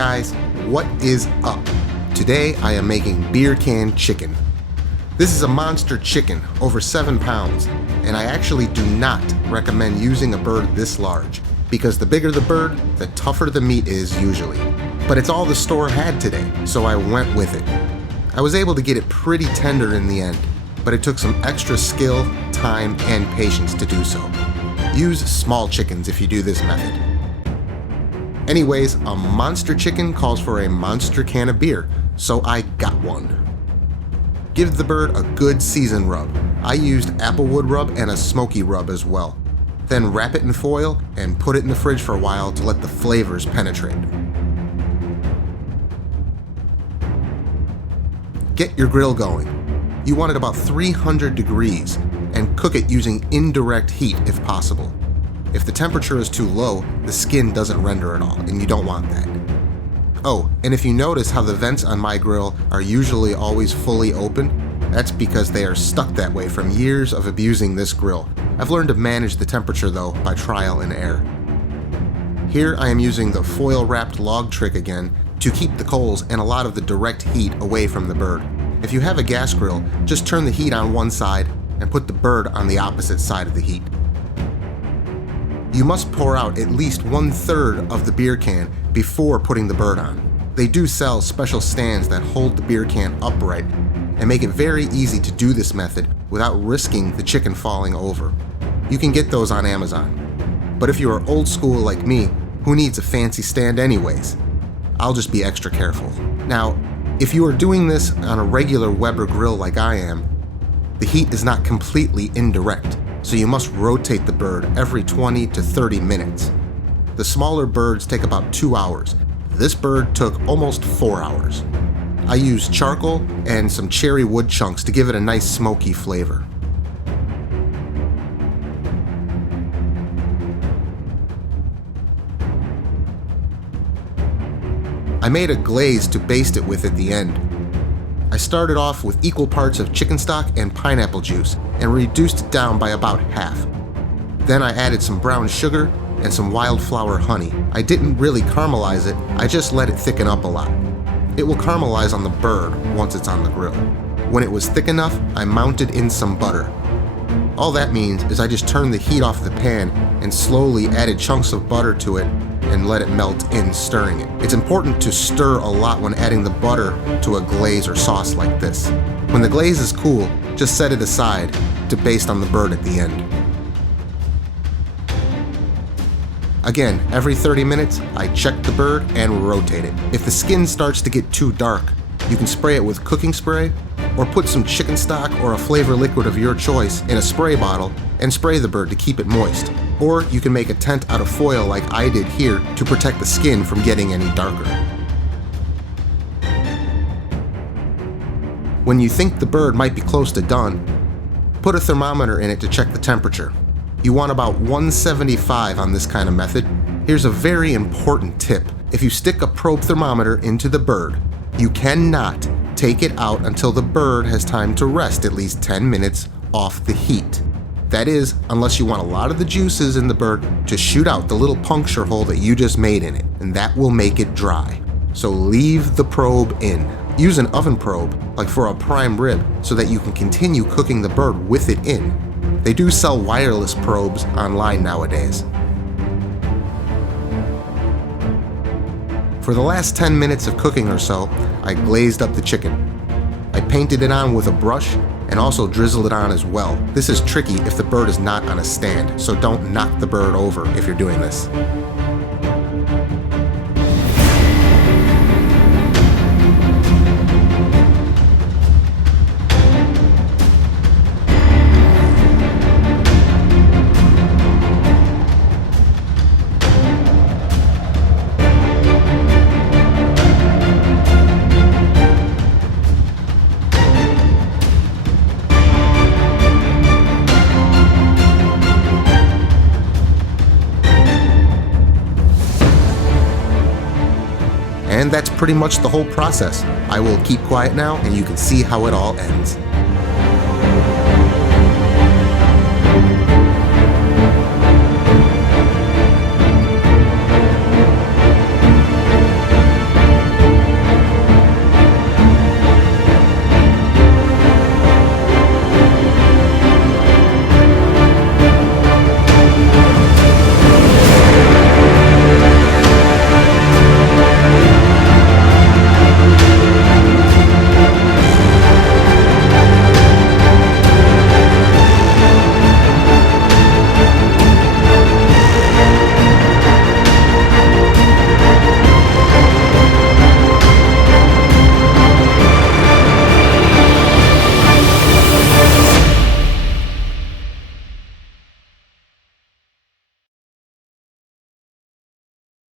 guys, what is up? Today I am making beer can chicken. This is a monster chicken, over 7 pounds, and I actually do not recommend using a bird this large, because the bigger the bird, the tougher the meat is usually. But it's all the store had today, so I went with it. I was able to get it pretty tender in the end, but it took some extra skill, time, and patience to do so. Use small chickens if you do this method. Anyways, a monster chicken calls for a monster can of beer, so I got one. Give the bird a good season rub. I used applewood rub and a smoky rub as well. Then wrap it in foil and put it in the fridge for a while to let the flavors penetrate. Get your grill going. You want it about 300 degrees and cook it using indirect heat if possible. If the temperature is too low, the skin doesn't render at all, and you don't want that. Oh, and if you notice how the vents on my grill are usually always fully open, that's because they are stuck that way from years of abusing this grill. I've learned to manage the temperature though by trial and error. Here I am using the foil-wrapped log trick again to keep the coals and a lot of the direct heat away from the bird. If you have a gas grill, just turn the heat on one side and put the bird on the opposite side of the heat. You must pour out at least 1/3 of the beer can before putting the bird on. They do sell special stands that hold the beer can upright and make it very easy to do this method without risking the chicken falling over. You can get those on Amazon. But if you are old school like me, who needs a fancy stand anyways? I'll just be extra careful. Now, if you are doing this on a regular Weber grill like I am, the heat is not completely indirect, so you must rotate the bird every 20 to 30 minutes. The smaller birds take about 2 hours. This bird took almost 4 hours. I used charcoal and some cherry wood chunks to give it a nice smoky flavor. I made a glaze to baste it with at the end. I started off with equal parts of chicken stock and pineapple juice and reduced it down by about half. Then I added some brown sugar and some wildflower honey. I didn't really caramelize it, I just let it thicken up a lot. It will caramelize on the bird once it's on the grill. When it was thick enough, I mounted in some butter. All that means is I just turned the heat off the pan and slowly added chunks of butter to it and let it melt in, stirring it. It's important to stir a lot when adding the butter to a glaze or sauce like this. When the glaze is cool, just set it aside to baste on the bird at the end. Again, every 30 minutes, I check the bird and rotate it. If the skin starts to get too dark, you can spray it with cooking spray or put some chicken stock or a flavor liquid of your choice in a spray bottle and spray the bird to keep it moist. Or you can make a tent out of foil like I did here to protect the skin from getting any darker. When you think the bird might be close to done, put a thermometer in it to check the temperature. You want about 175 on this kind of method. Here's a very important tip. If you stick a probe thermometer into the bird, you cannot take it out until the bird has time to rest at least 10 minutes off the heat. That is, unless you want a lot of the juices in the bird to shoot out the little puncture hole that you just made in it, and that will make it dry. So leave the probe in. Use an oven probe, like for a prime rib, so that you can continue cooking the bird with it in. They do sell wireless probes online nowadays. For the last 10 minutes of cooking or so, I glazed up the chicken. I painted it on with a brush and also drizzled it on as well. This is tricky if the bird is not on a stand, so don't knock the bird over if you're doing this. And that's pretty much the whole process. I will keep quiet now and you can see how it all ends.